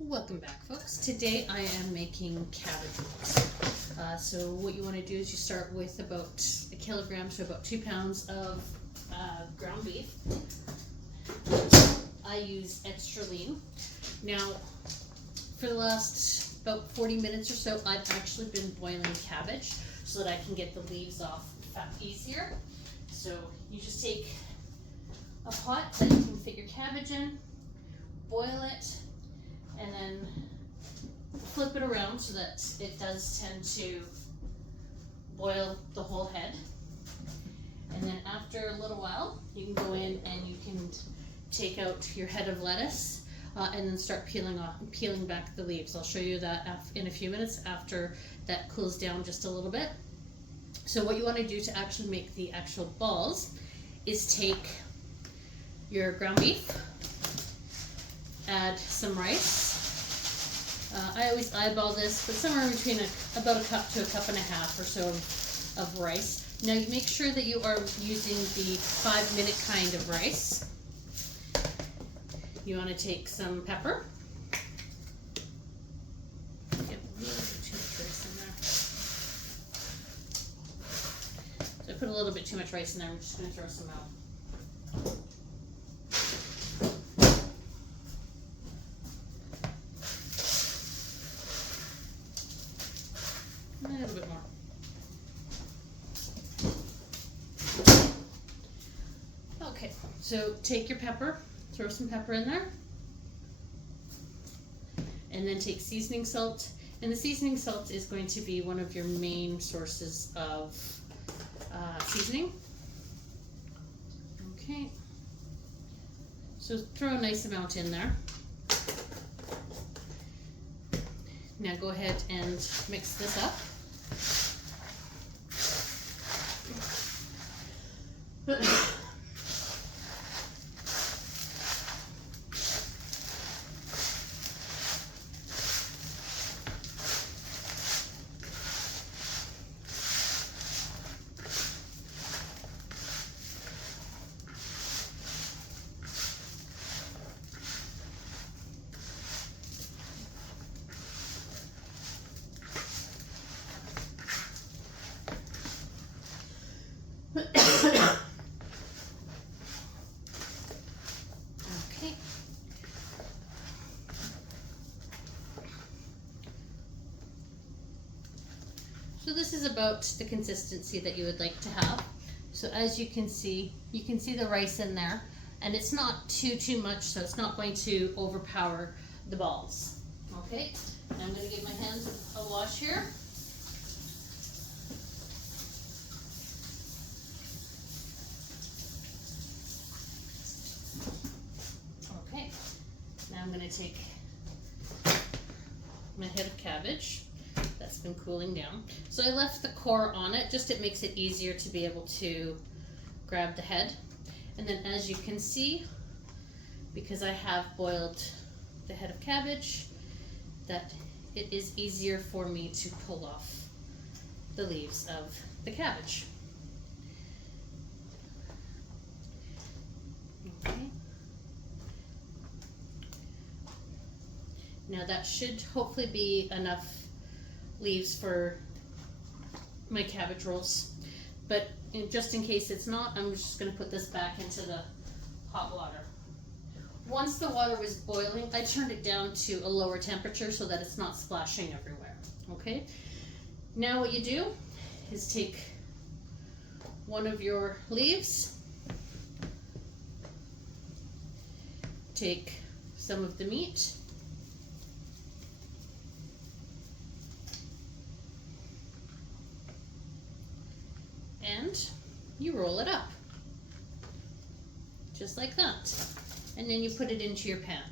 Welcome back, folks. Today I am making cabbage rolls. So what you want to do is you start with about a kilogram, so about 2 pounds of ground beef. I use extra lean. Now, for the last about 40 minutes or so, I've actually been boiling cabbage so that I can get the leaves off easier. So you just take a pot that you can fit your cabbage in, boil it, and then flip it around so that it does tend to boil the whole head. And then after a little while, you can go in and you can take out your head of lettuce and then start peeling back the leaves. I'll show you that in a few minutes after that cools down just a little bit. So what you want to do to actually make the actual balls is take your ground beef, add some rice. I always eyeball this, but somewhere between about a cup to a cup and a half or so of rice. Now you make sure that you are using the 5-minute kind of rice. You want to take some pepper. Get a little bit too much rice in there. So I put a little bit too much rice in there. I'm just going to throw some out. A little bit more. Okay, so take your pepper, throw some pepper in there, and then take seasoning salt. And the seasoning salt is going to be one of your main sources of seasoning. Okay, so throw a nice amount in there. Now go ahead and mix this up. Okay. So this is about the consistency that you would like to have. So as you can see the rice in there, and it's not too much, so it's not going to overpower the balls. Okay, now I'm going to give my hands a wash here. Okay, now I'm going to take my head of cabbage that's been cooling down. So I left the core on it, just it makes it easier to be able to grab the head. And then as you can see, because I have boiled the head of cabbage, that it is easier for me to pull off the leaves of the cabbage. Okay. Now that should hopefully be enough leaves for my cabbage rolls, but just in case it's not, I'm just going to put this back into the hot water. Once the water was boiling, I turned it down to a lower temperature so that it's not splashing everywhere. Okay, now what you do is take one of your leaves, take some of the meat, and you roll it up, just like that. And then you put it into your pan.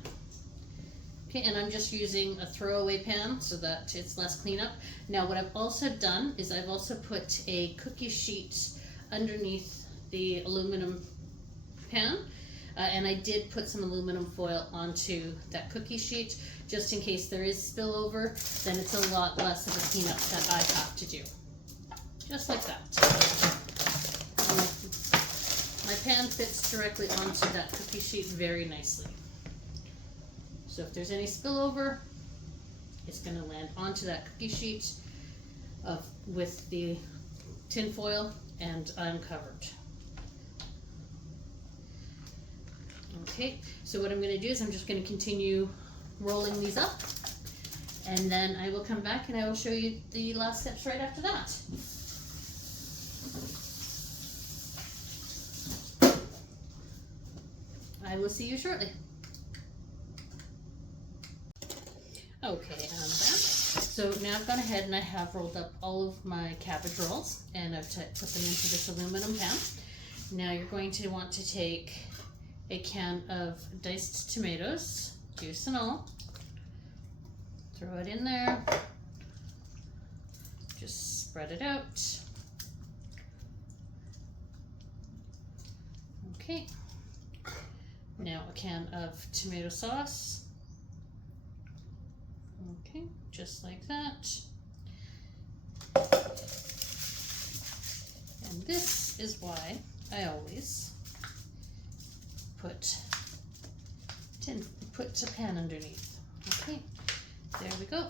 Okay, and I'm just using a throwaway pan so that it's less cleanup. Now what I've also done is I've also put a cookie sheet underneath the aluminum pan. And I did put some aluminum foil onto that cookie sheet, just in case there is spillover, then it's a lot less of a cleanup that I have to do. Just like that. My pan fits directly onto that cookie sheet very nicely. So if there's any spillover, it's going to land onto that cookie sheet with the tin foil and uncovered. Okay, so what I'm going to do is I'm just going to continue rolling these up, and then I will come back and I will show you the last steps right after that. I will see you shortly. Okay, I'm back. So now I've gone ahead and I have rolled up all of my cabbage rolls, and I've put them into this aluminum pan. Now you're going to want to take a can of diced tomatoes, juice and all. Throw it in there. Just spread it out. Okay. Now a can of tomato sauce. Okay, just like that. And this is why I always put a pan underneath. Okay, there we go.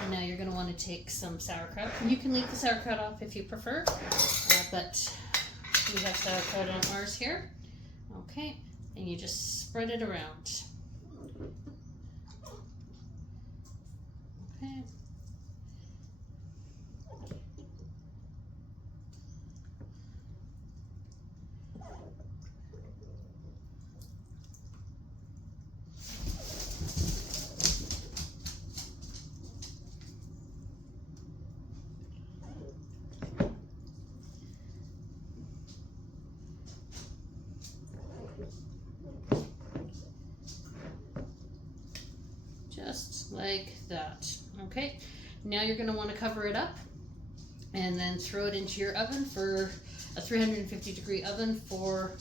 And now you're going to want to take some sauerkraut. You can leave the sauerkraut off if you prefer, but we have sauerkraut on ours here. Okay, and you just spread it around. Okay. Just like that. Okay, now you're going to want to cover it up and then throw it into your oven for a 350-degree oven for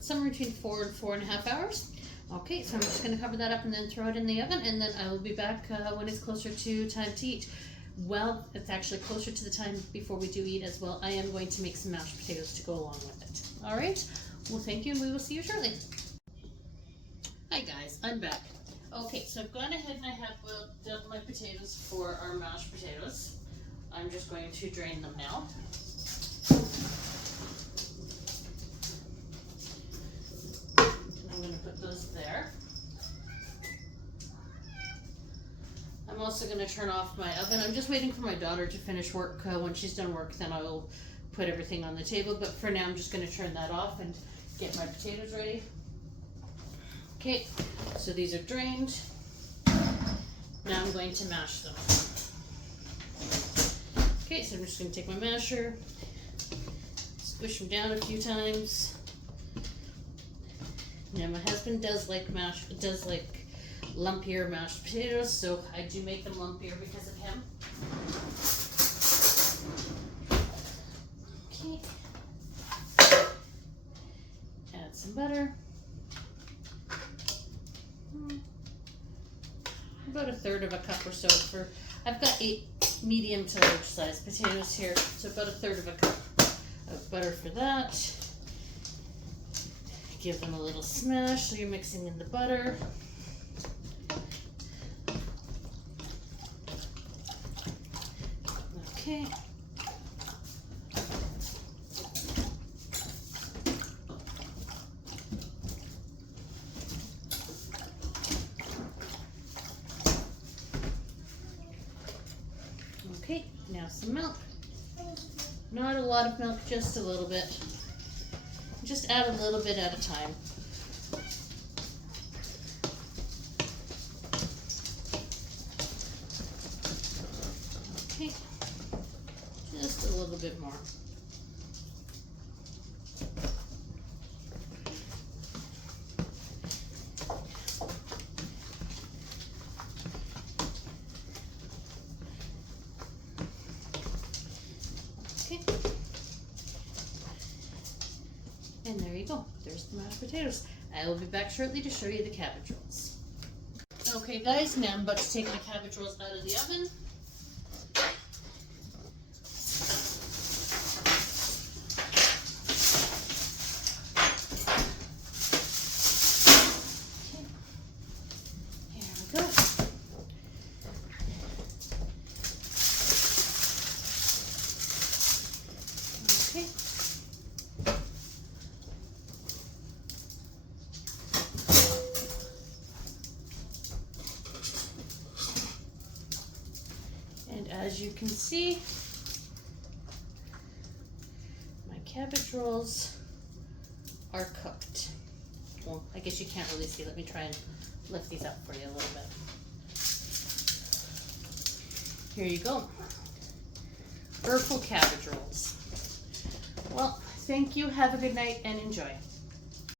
somewhere between 4 and 4.5 hours. Okay, so I'm just going to cover that up and then throw it in the oven, and then I will be back when it's closer to time to eat. Well, it's actually closer to the time before we do eat as well. I am going to make some mashed potatoes to go along with it. All right, well, thank you, and we will see you shortly. Hi guys, I'm back. Okay, so I've gone ahead and I have boiled up my potatoes for our mashed potatoes. I'm just going to drain them now. I'm going to put those there. I'm also going to turn off my oven. I'm just waiting for my daughter to finish work. When she's done work, then I will put everything on the table. But for now, I'm just going to turn that off and get my potatoes ready. Okay, so these are drained. Now I'm going to mash them. Okay, so I'm just going to take my masher, squish them down a few times. Now my husband does like lumpier mashed potatoes, so I do make them lumpier because of him. Okay. Add some butter. About 1/3 of a cup or so for, I've got 8 medium to large size potatoes here, so about 1/3 of a cup of butter for that. Give them a little smash so you're mixing in the butter. Okay. Okay, now some milk. Not a lot of milk, just a little bit. Just add a little bit at a time. Okay, just a little bit more. And there you go. There's the mashed potatoes. I will be back shortly to show you the cabbage rolls. Okay guys, now I'm about to take my cabbage rolls out of the oven. as you can see, my cabbage rolls are cooked. Well, I guess you can't really see. Let me try and lift these up for you a little bit. Here you go. Urkel cabbage rolls. Well, thank you. Have a good night and enjoy.